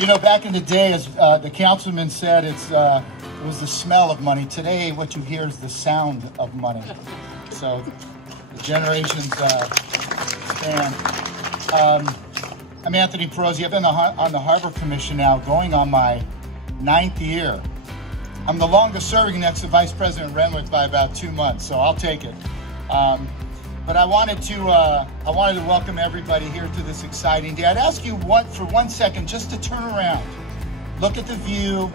You know, back in the day, as the councilman said, it was the smell of money. Today, what you hear is the sound of money. So, the generations span. I'm Anthony Pirozzi. I've been on the Harbor Commission now, going on my 9th year. I'm the longest serving next to Vice President Renwick by about 2 months, so I'll take it. But I wanted to welcome everybody here to this exciting day. I'd ask you for 1 second just to turn around. Look at the view,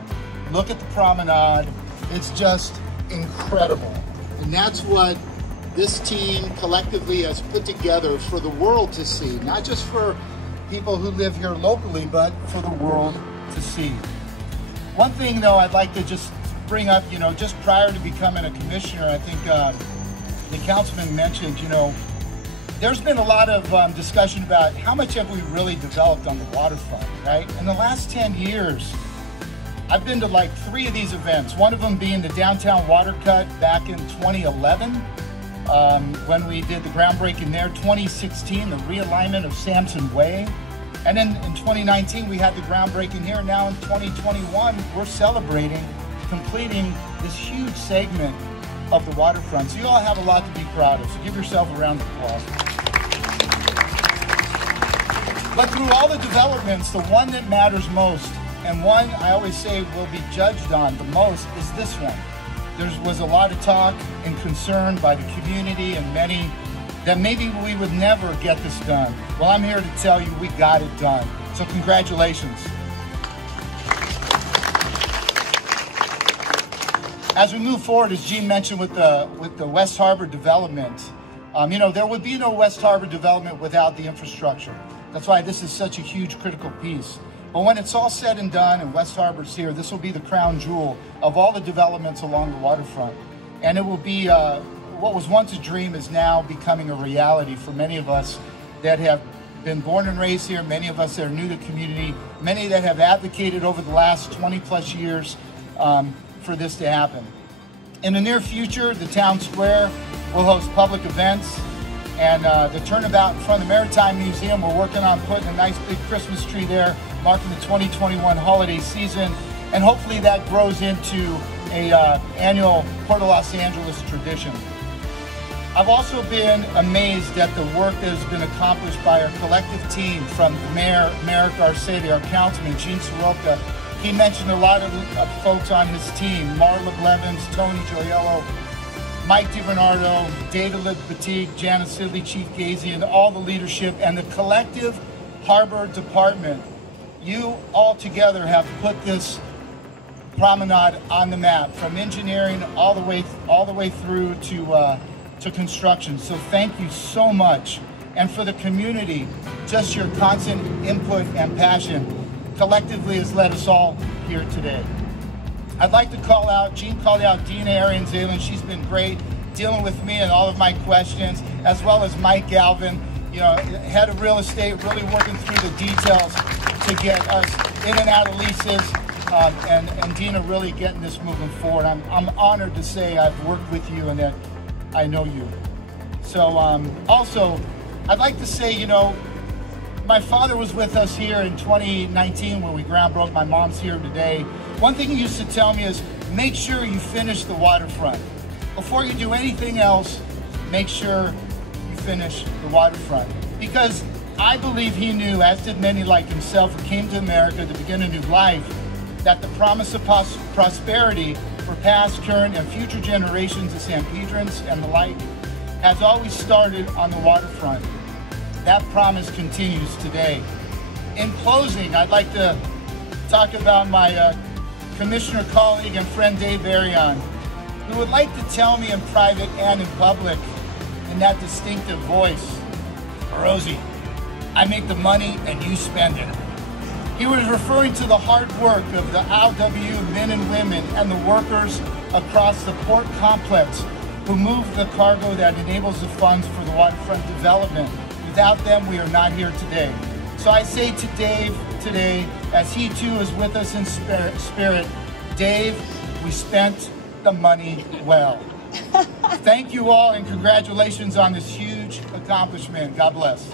look at the promenade. It's just incredible. And that's what this team collectively has put together for the world to see, not just for people who live here locally, but for the world to see. One thing though I'd like to just bring up, you know, just prior to becoming a commissioner, I think the councilman mentioned, you know, there's been a lot of discussion about how much have we really developed on the waterfront, right? In the last 10 years, I've been to like 3 of these events, one of them being the downtown water cut back in 2011, when we did the groundbreaking there, 2016, the realignment of Sampson Way, and then in 2019, we had the groundbreaking here. Now in 2021, we're celebrating completing this huge segment of the waterfront. So you all have a lot to be proud of. So give yourself a round of applause. But through all the developments, the one that matters most, and one I always say will be judged on the most, is this one. There was a lot of talk and concern by the community and many that maybe we would never get this done. Well, I'm here to tell you we got it done. So congratulations. As we move forward, as Gene mentioned with the West Harbor development, you know, there would be no West Harbor development without the infrastructure. That's why this is such a huge critical piece. But when it's all said and done and West Harbor's here, this will be the crown jewel of all the developments along the waterfront. And it will be, what was once a dream is now becoming a reality for many of us that have been born and raised here, many of us that are new to the community, many that have advocated over the last 20 plus years for this to happen. In the near future, the town square will host public events, and the turnabout in front of the Maritime Museum, we're working on putting a nice big Christmas tree there, marking the 2021 holiday season, and hopefully that grows into a annual Port of Los Angeles tradition. I've also been amazed at the work that has been accomplished by our collective team, from the Mayor, Merrick Arceti, our councilman, Gene Soroka. He mentioned a lot of folks on his team: Marla Blevins, Tony Gioiello, Mike DiBernardo, David Batique, Janice Sidley, Chief Gazy, and all the leadership and the collective Harbor Department. You all together have put this promenade on the map, from engineering all the way through to construction. So thank you so much. And for the community, just your constant input and passion collectively has led us all here today. I'd like to call out, Gene called out Dina Arian-Zalen. She's been great dealing with me and all of my questions, as well as Mike Galvin, you know, head of real estate, really working through the details to get us in and out of leases, and Dina really getting this moving forward. I'm honored to say I've worked with you and that I know you. So also, I'd like to say, you know, my father was with us here in 2019 when we ground broke. My mom's here today. One thing he used to tell me is, make sure you finish the waterfront. Before you do anything else, make sure you finish the waterfront. Because I believe he knew, as did many like himself who came to America to begin a new life, that the promise of prosperity for past, current, and future generations of San Pedrans and the like has always started on the waterfront. That promise continues today. In closing, I'd like to talk about my commissioner colleague and friend Dave Arian, who would like to tell me in private and in public, in that distinctive voice, "Pirozzi, I make the money and you spend it." He was referring to the hard work of the ILWU men and women and the workers across the port complex who move the cargo that enables the funds for the waterfront development. Without them, we are not here today. So I say to Dave today, as he too is with us in spirit, Dave, we spent the money well. Thank you all, and congratulations on this huge accomplishment. God bless.